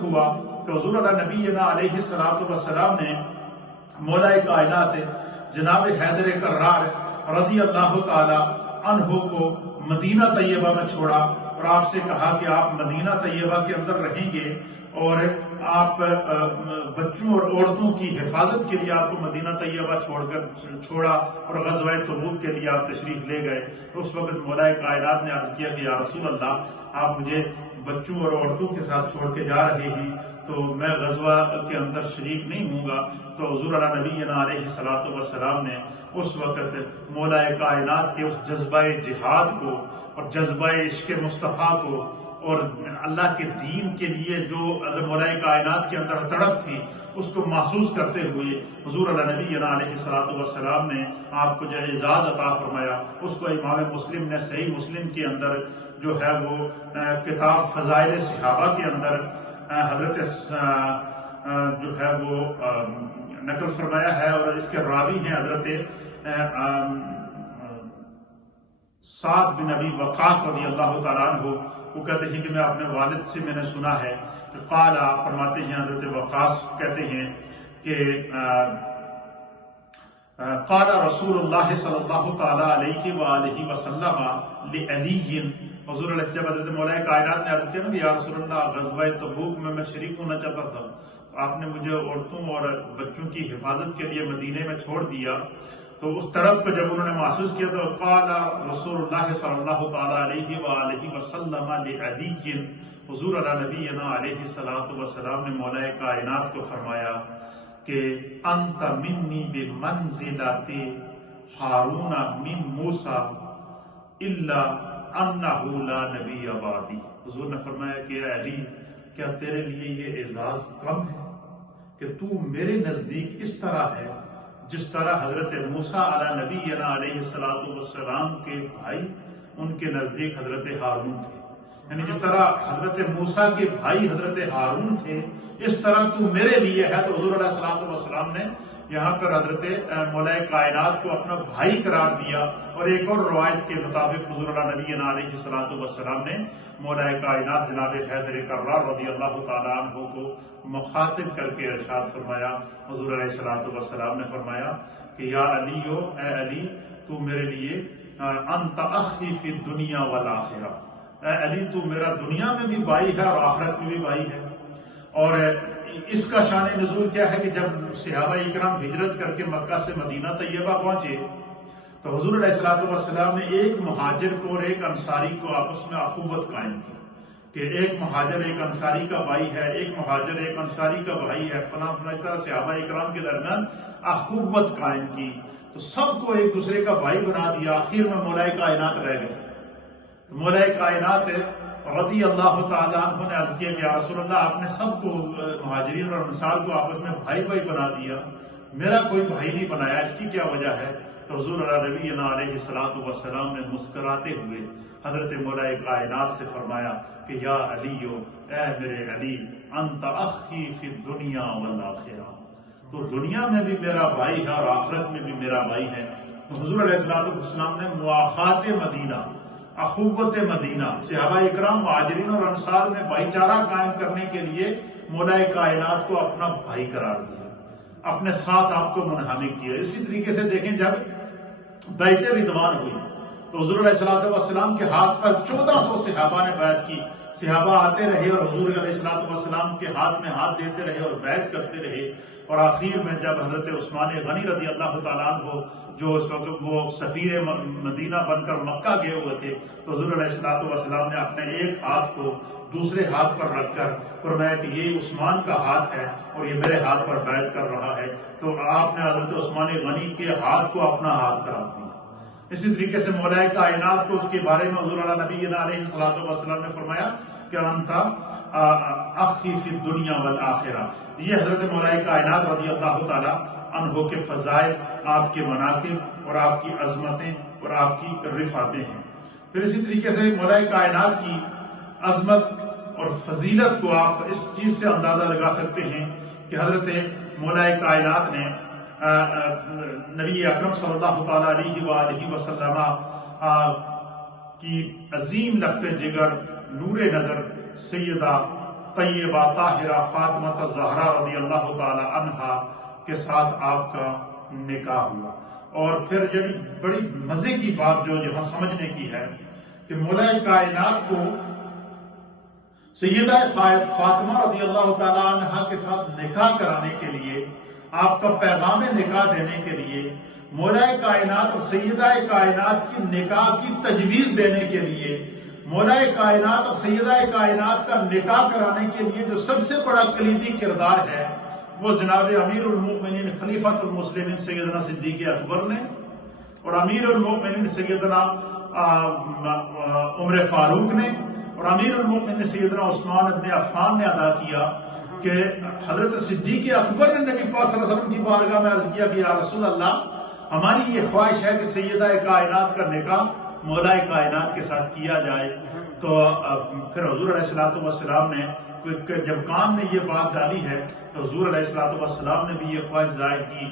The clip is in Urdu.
دکھ ہوا کہ حضور علیہ نبینا علیہ الصلوۃ والسلام نے مولا کائنات جناب حیدر کرار رضی اللہ تعالی عنہ کو مدینہ طیبہ میں چھوڑا اور آپ سے کہا کہ آپ مدینہ طیبہ کے اندر رہیں گے اور آپ بچوں اور عورتوں کی حفاظت کے لیے آپ کو مدینہ طیبہ چھوڑا اور غزوہ تبوک کے لیے آپ تشریف لے گئے. تو اس وقت مولا کائنات نے عرض کیا کہ یا رسول اللہ آپ مجھے بچوں اور عورتوں کے ساتھ چھوڑ کے جا رہے ہیں تو میں غزوہ کے اندر شریک نہیں ہوں گا. تو حضور علیہ نبینا علیہ الصلوۃ والسلام نے اس وقت مولا کائنات کے اس جذبہ جہاد کو اور جذبہ عشق مصطفیٰ کو اور اللہ کے دین کے لیے جو مولا کائنات کے اندر تڑپ تھی اس کو محسوس کرتے ہوئے حضور علیہ نبینا علیہ الصلوۃ والسلام نے آپ کو جو اعزاز عطا فرمایا. اس کو امام مسلم نے صحیح مسلم کے اندر جو ہے وہ کتاب فضائل صحابہ کے اندر حضرت جو ہے وہ نقل فرمایا ہے اور اس کے راوی ہیں حضرت سعد بن ابی وقاص رضی اللہ تعالیٰ عنہ. وہ کہتے ہیں کہ میں اپنے والد سے میں نے سنا ہے کہ قال فرماتے ہیں حضرت وقاص کہتے ہیں کہ قال رسول اللہ صلی اللہ تعالیٰ علیہ وآلہ وسلم لعلی. حضور علیہ جب حضرت مولا کائنات نے عرض کیا نا کہ یا رسول اللہ غزوہ تبوک میں شریک ہونا چاہتا تھا, آپ نے مجھے عورتوں اور بچوں کی حفاظت کے لیے مدینے میں چھوڑ دیا. تو اس تڑپ کو جب انہوں نے محسوس کیا تو قال رسول اللہ صلی اللہ تعالیٰ علیہ وآلہ وسلم لعلی. حضور علیہ نبینا علیہ الصلوۃ والسلام نے مولا کائنات کو فرمایا کہ انت منی بمنزلۃ ہارون من موسیٰ الا انہ لا نبی بعدی. حضور نے فرمایا کہ اے علی کیا تیرے لیے یہ اعزاز کم ہے کہ تو میرے نزدیک اس طرح ہے جس طرح حضرت موسیٰ علیہ نبینا علیہ الصلوۃ والسلام کے بھائی ان کے نزدیک حضرت ہارون تھے. یعنی جس طرح حضرت موسیٰ کے بھائی حضرت ہارون تھے اس طرح تو میرے لیے ہے. تو حضور علیہ الصلوۃ والسلام نے یہاں پر حضرت مولا کائنات کو اپنا بھائی قرار دیا. اور ایک اور روایت کے مطابق حضور علیہ نبینا علیہ الصلوۃ والسلام نے مولا کائنات جناب حیدر کرار رضی اللہ تعالیٰ عنہ کو مخاطب کر کے ارشاد فرمایا. حضور علیہ الصلوۃ والسلام نے فرمایا کہ یا علی اے علی تو میرے لیے انت اخی فی الدنیا والآخرہ. اے علی تو میرا دنیا میں بھی بھائی ہے اور آخرت میں بھی بھائی ہے. اور اس کا شان نزول کیا ہے کہ جب صحابہ اکرام ہجرت کر کے مکہ سے مدینہ طیبہ پہنچے تو حضور علیہ الصلوۃ والسلام نے ایک مہاجر کو اور ایک انصاری کو آپس میں اخوت قائم کی کہ ایک مہاجر ایک انصاری کا بھائی ہے, ایک مہاجر ایک انصاری کا بھائی ہے, فلاں فلاں. اس طرح صحابہ اکرام کے درمیان اخوت قائم کی تو سب کو ایک دوسرے کا بھائی بنا دیا. آخر میں مولا کائنات رہ گئے. مولا کائنات رضی اللہ تعالیٰ عنہ نے عرض کیا کہ یا رسول اللہ آپ نے سب کو مہاجرین اور انصار کو آپس میں بھائی بھائی بنا دیا, میرا کوئی بھائی نہیں بنایا, اس کی کیا وجہ ہے؟ تو حضور علیہ نبینا علیہ الصلوۃ والسلام نے مسکراتے ہوئے حضرت مولا کائنات سے فرمایا کہ یا علی اے میرے علی انت اخی فی الدنیا والآخرہ. تو دنیا میں بھی میرا بھائی ہے اور آخرت میں بھی میرا بھائی ہے. حضور علیہ الصلوۃ والسلام نے مواخات مدینہ اخوت مدینہ صحابہ اکرام مہاجرین اور انصار میں بھائی چارہ قائم کرنے کے لیے مولا کائنات کو اپنا بھائی قرار دیا, اپنے ساتھ آپ کو منہمک کیا. اسی طریقے سے دیکھیں جب بیعت رضوان ہوئی تو حضور علیہ الصلوۃ والسلام کے ہاتھ پر 1400 صحابہ نے بیعت کی. صحابہ آتے رہے اور حضور علیہ الصلوۃ والسلام کے ہاتھ میں ہاتھ دیتے رہے اور بیعت کرتے رہے. اور آخر میں جب حضرت عثمان غنی رضی اللہ تعالیٰ عنہ جو اس وقت وہ سفیر مدینہ بن کر مکہ گئے ہوئے تھے تو حضور علیہ الصلوۃ والسلام نے اپنے ایک ہاتھ کو دوسرے ہاتھ پر رکھ کر فرمایا کہ یہ عثمان کا ہاتھ ہے اور یہ میرے ہاتھ پر بیعت کر رہا ہے. تو آپ نے حضرت عثمان غنی کے ہاتھ کو اپنا ہاتھ قرار دیا. اسی طریقے سے مولا کائنات کو اس کے بارے میں حضور علیہ نبینا علیہ الصلوۃ والسلام نے فرمایا کہ انت اخی فی الدنیا والآخرہ. یہ حضرت مولا کائنات رضی اللہ تعالی عنہ کے فضائل, آپ کے مناقب اور آپ کی عظمتیں اور آپ کی رفعتیں ہیں. پھر اسی طریقے سے مولا کائنات کی عظمت اور فضیلت کو آپ اس چیز سے اندازہ لگا سکتے ہیں کہ حضرت مولا کائنات نے نبی اکرم صلی اللہ تعالیٰ علیہ وآلہ وسلم کی عظیم لخت جگر نور نظر سیدہ طیبہ طاہرہ فاطمہ زہرا رضی اللہ تعالی عنہا کے ساتھ آپ کا نکاح ہوا۔ اور پھر بڑی مزے کی بات جو یہاں سمجھنے کی ہے کہ مولا کائنات کو سیدہ فاطمہ رضی اللہ تعالی عنہا کے ساتھ نکاح کرانے کے لیے، آپ کا پیغام نکاح دینے کے لیے، مولا کائنات اور سیدہ کائنات کی نکاح کی تجویز دینے کے لیے، مولا کائنات اور سیدہ کائنات کا نکاح کرانے کے لیے جو سب سے بڑا کلیدی کردار ہے وہ جناب امیر المؤمنین خلیفۃ المسلمین سیدنا صدیق اکبر نے، اور امیر المؤمنین سیدنا عمر فاروق نے، اور امیر المؤمنین سیدنا عثمان ابن عفان نے ادا کیا کہ حضرت صدیق اکبر نے نبی پاک صلی اللہ علیہ وسلم کی بارگاہ میں عرض کیا کہ یا رسول اللہ، ہماری یہ خواہش ہے کہ سیدہ کائنات کا نکاح مولا کائنات کے ساتھ کیا جائے۔ تو پھر حضور علیہ السلام نے جب کان میں یہ بات ڈالی ہے تو حضور علیہ السلام نے بھی یہ خواہش ظاہر کی۔